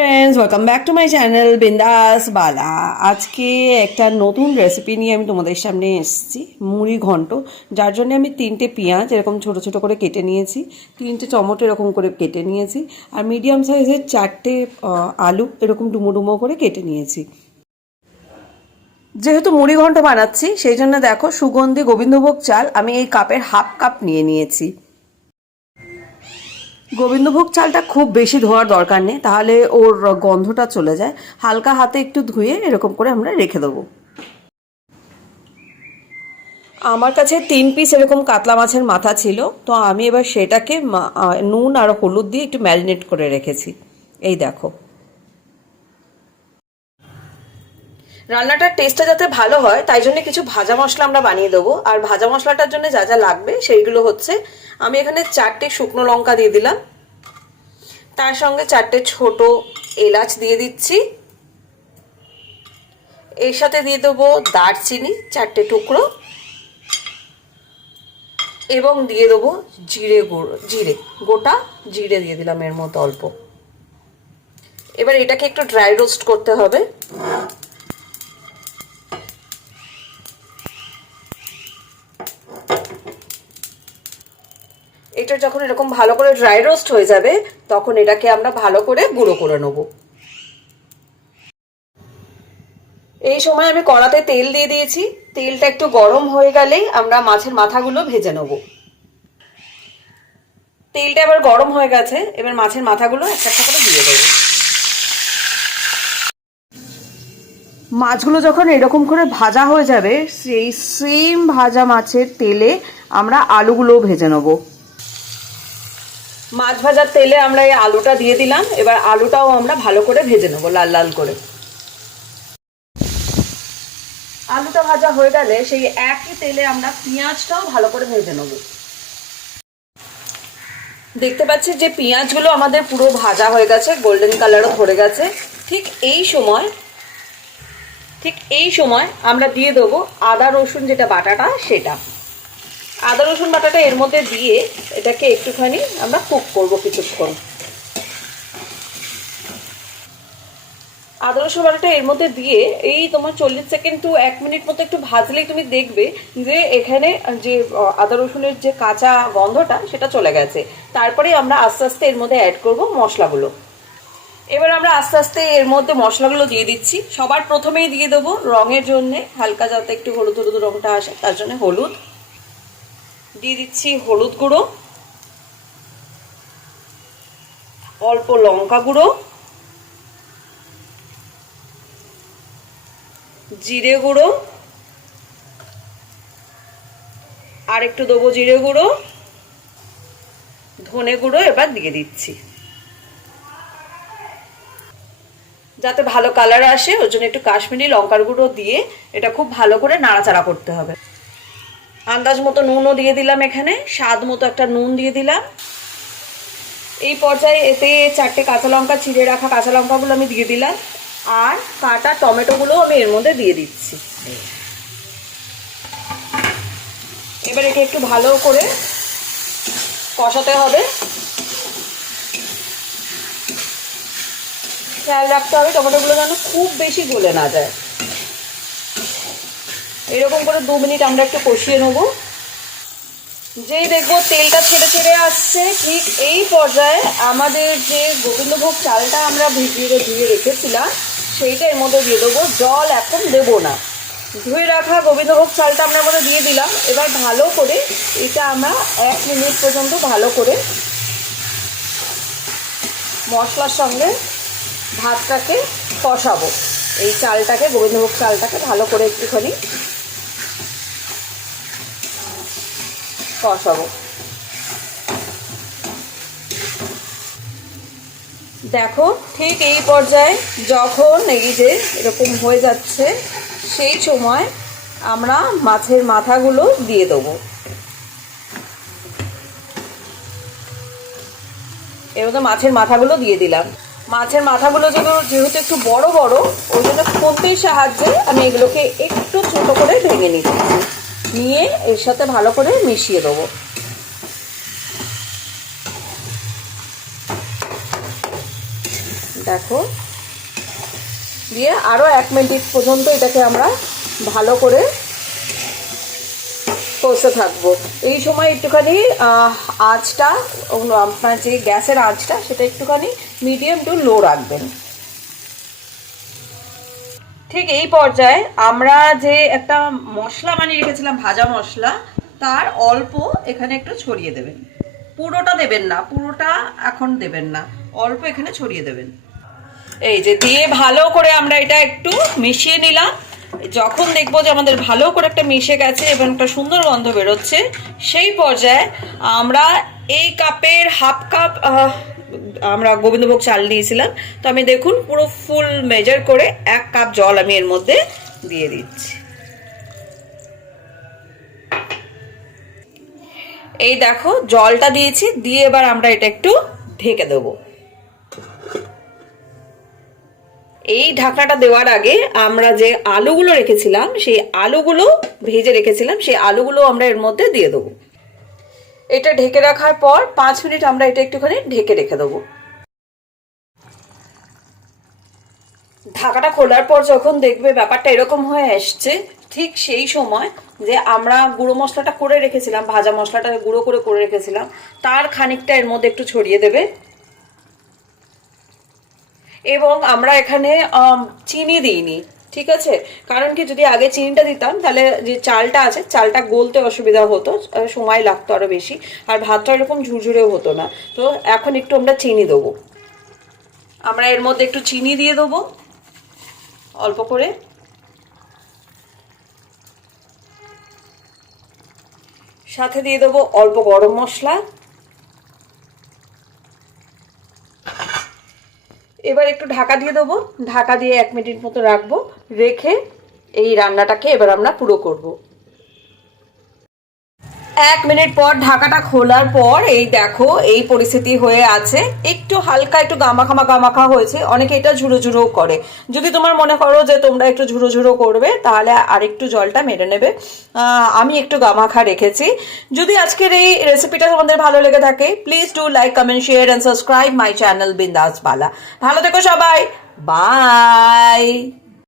Friends, welcome back to my channel Bindas বালা। আজকে একটা নতুন রেসিপি নিয়ে আমি তোমাদের সামনে এসেছি, মুড়ি ঘন্ট। যার জন্য আমি 3টে পেঁয়াজ এরকম ছোট ছোট করে কেটে নিয়েছি, 3টে টমেটো এরকম করে কেটে নিয়েছি, আর মিডিয়াম সাইজের 4টে আলু এরকম ডুমো ডুমো করে কেটে নিয়েছি। যেহেতু মুড়ি ঘন্ট বানাচ্ছি সেই জন্য দেখো, সুগন্ধি গোবিন্দভোগ চাল আমি এই কাপের হাফ কাপ নিয়ে নিয়েছি। গোবিন্দভোগ চালটা খুব বেশি ধোয়ার দরকার নেই, তাহলে ওর গন্ধটা চলে যায়। হালকা হাতে একটু ধুয়ে এরকম করে আমরা রেখে দেবো। আমার কাছে 3 পিস এরকম কাতলা মাছের মাথা ছিল, তো আমি এবার সেটাকে নুন আর হলুদ দিয়ে একটু ম্যারিনেট করে রেখেছি। এই দেখো, রান্নাটার টেস্টটা যাতে ভালো হয় তাই জন্য কিছু ভাজা মশলা আমরা বানিয়ে দেবো। আর ভাজা মশলাটার জন্য যা যা লাগবে সেইগুলো হচ্ছে, আমি এখানে 4টে শুকনো লঙ্কা দিয়ে দিলাম, তার সঙ্গে 4টে ছোট এলাচ দিয়ে দিচ্ছি, এর সাথে দিয়ে দেবো দারচিনি 4টে টুকরো, এবং দিয়ে দেবো জিরে গুঁড়ো, গোটা জিরে দিয়ে দিলাম এর মতো অল্প। এবার এটাকে একটু ড্রাই রোস্ট করতে হবে। এটা যখন এরকম ভালো করে ড্রাই রোস্ট হয়ে যাবে তখন এটাকে আমরা ভালো করে গুঁড়ো করে নেব। এই সময় আমি কড়াতে তেল দিয়ে দিয়েছি, তেলটা একটু গরম হয়ে গেলেই আমরা মাছের মাথাগুলো ভেজে নেব। তেলটা এবার গরম হয়ে গেছে, এবার মাছের মাথাগুলো একটা একটা করে দিয়ে দেবো। মাছগুলো যখন এরকম করে ভাজা হয়ে যাবে, সেই সেম ভাজা মাছের তেলে আমরা আলুগুলোও ভেজে নেব। মাছ ভাজার তেলে আমরা এই আলুটা দিয়ে দিলাম, এবার আলুটাও আমরা ভালো করে ভেজে নেব লাল লাল করে। আলুটা ভাজা হয়ে গেলে সেই একই তেলে আমরা পেঁয়াজটাও ভালো করে ভেজে নেব। দেখতে পাচ্ছি যে পেঁয়াজগুলো আমাদের পুরো ভাজা হয়ে গেছে, গোল্ডেন কালারও ধরে গেছে। ঠিক এই সময় আমরা দিয়ে দেবো আদা রসুন যেটা বাটাটা, সেটা আদা রসুন বাটাটা এর মধ্যে দিয়ে এটাকে একটুখানি আমরা কুক করব কিছুক্ষণ। আদা রসুন বাটাটা এর মধ্যে দিয়ে এই তোমার 40 সেকেন্ড টু 1 মিনিট মতো একটু ভাজলেই তুমি দেখবে যে এখানে যে আদা রসুনের যে কাঁচা গন্ধটা সেটা চলে গেছে। তারপরে আমরা আস্তে আস্তে এর মধ্যে অ্যাড করব মশলাগুলো। এবার আমরা আস্তে আস্তে এর মধ্যে মশলাগুলো দিয়ে দিচ্ছি। সবার প্রথমেই দিয়ে দেবো রঙের জন্যে, হালকা যাতে একটু হলুদ হলুদ রঙটা আসে তার জন্য হলুদ দিয়ে দিচ্ছি, হলুদ গুঁড়ো, অল্প লঙ্কা গুঁড়ো, জিরে গুঁড়ো, আর একটু দেবো জিরে গুঁড়ো, ধনে গুঁড়ো এবার দিয়ে দিচ্ছি যাতে ভালো কালার আসে। ওর জন্য একটু কাশ্মীরি লঙ্কার গুঁড়ো দিয়ে এটা খুব ভালো করে নাড়াচাড়া করতে হবে। আন্দাজ মতো নুনও দিয়ে দিলাম, এখানে স্বাদ মতো একটা নুন দিয়ে দিলাম। এই পর্যায়ে এতে 4টে কাঁচা লঙ্কা, চিড়ে রাখা কাঁচা লঙ্কাগুলো আমি দিয়ে দিলাম, আর কাটা টমেটোগুলো আমি এর মধ্যে দিয়ে দিচ্ছি। এবার একে একটু ভালো করে কষাতে হবে। খেয়াল রাখতে হবে টমেটোগুলো যেন খুব বেশি গলে না যায়। এরকম করে 2 মিনিট আমরা একটু কষিয়ে নেব। যেই দেখবো তেলটা ছেড়ে ছেড়ে আসছে, ঠিক এই পর্যায়ে আমাদের যে গোবিন্দভোগ চালটা আমরা ভিজিয়ে ধুয়ে রেখেছিলাম সেইটা এর মধ্যে দিয়ে দেবো। জল এখন দেবো না, ধুয়ে রাখা গোবিন্দভোগ চালটা আমরা মধ্যে দিয়ে দিলাম। এবার ভালো করে এটা আমরা 1 মিনিট পর্যন্ত ভালো করে মশলার সঙ্গে ভাতটাকে কষাবো। এই চালটাকে, গোবিন্দভোগ চালটাকে ভালো করে একটুখানি কষাবো। দেখো ঠিক এই পর্যায়ে যখন এই যে এরকম হয়ে যাচ্ছে, সেই সময় আমরা মাছের মাথাগুলো দিয়ে দেবো। এর মধ্যে মাছের মাথাগুলো দিয়ে দিলাম। মাছের মাথাগুলো যেহেতু একটু বড় বড়, ওই জন্য খুন্তির সাহায্যে আমি এগুলোকে একটু ছোট করে ভেঙে নিচ্ছি, নিয়ে এর সাথে ভালো করে মিশিয়ে দেবো। দেখো, দিয়ে আরও 1 মিনিট পর্যন্ত এটাকে আমরা ভালো করে কষতে থাকবো। এই সময় একটুখানি আঁচটা, আপনার যে গ্যাসের আঁচটা সেটা একটুখানি মিডিয়াম টু লো রাখবেন। ঠিক এই পর্যায়ে আমরা যে একটা মশলা বানিয়ে রেখেছিলাম, ভাজা মশলা, তার অল্প এখানে একটু ছড়িয়ে দেবেন। পুরোটা দেবেন না, পুরোটা এখন দেবেন না, অল্প এখানে ছড়িয়ে দেবেন। এই যে দিয়ে ভালো করে আমরা এটা একটু মিশিয়ে নিলাম। যখন দেখবো যে আমাদের ভালো করে একটা মিশে গেছে এবং একটা সুন্দর গন্ধ বেরোচ্ছে, সেই পর্যায়ে আমরা এই কাপের হাফ কাপ আমরা গোবিন্দভোগ চাল দিয়েছিলাম, তো আমি দেখুন পুরো ফুল মেজার করে 1 কাপ জল আমি এর মধ্যে দিয়ে দিচ্ছি। এই দেখো জলটা দিয়েছি, দিয়ে এবার আমরা এটা একটু ঢেকে দেবো। এই ঢাকনাটা দেওয়ার আগে আমরা যে আলুগুলো রেখেছিলাম, সেই আলুগুলো ভেজে রেখেছিলাম, সেই আলুগুলো আমরা এর মধ্যে দিয়ে দেবো। এটা ঢেকে রাখার পর 5 মিনিট আমরা এটা একটুখানি ঢেকে রেখে দেবো। ঢাকাটা খোলার পর যখন দেখবে ব্যাপারটা এরকম হয়ে আসছে, ঠিক সেই সময় যে আমরা গুঁড়ো মশলাটা করে রেখেছিলাম, ভাজা মশলাটা গুঁড়ো করে রেখেছিলাম, তার খানিকটা এর মধ্যে একটু ছড়িয়ে দেবে। এবং আমরা এখানে চিনি দিইনি, ঠিক আছে? কারণ কি, যদি আগে চিনিটা দিতাম তাহলে যে চালটা আছে, চালটা গলতে অসুবিধা হতো, সময় লাগতো আরো বেশি, আর ভাতটা এরকম ঝুরঝুরেও হতো না। তো এখন একটু আমরা চিনি দেবো। আমরা এর মধ্যে একটু চিনি দিয়ে দেবো অল্প করে। সাথে দিয়ে দেবো অল্প গরম মশলা। এবার একটু ঢাকা দিয়ে দেবো, ঢাকা দিয়ে 1 মিনিট মতো রাখবো। রেখে এই রান্নাটাকে এবার আমরা পুরো করব। 1 মিনিট পর ঢাকাটা খোলার পর এই দেখো এই পরিস্থিতি হয়ে আছে। একটু হালকা একটু গামাখা হয়েছে। অনেকে এটা ঝুড়ো ঝুড়ো করে। যদি তোমার মনে করো যে তোমরা একটু ঝুড়ো ঝুড়ো করবে, তাহলে আরেকটু জলটা মেরে নেবে। আমি একটু গামাখা রেখেছি। যদি আজকের এই রেসিপিটা তোমাদের ভালো লেগে থাকে, please do like, comment, share and subscribe my channel Bindas Bala. ভালো থেকো সবাই, বাই।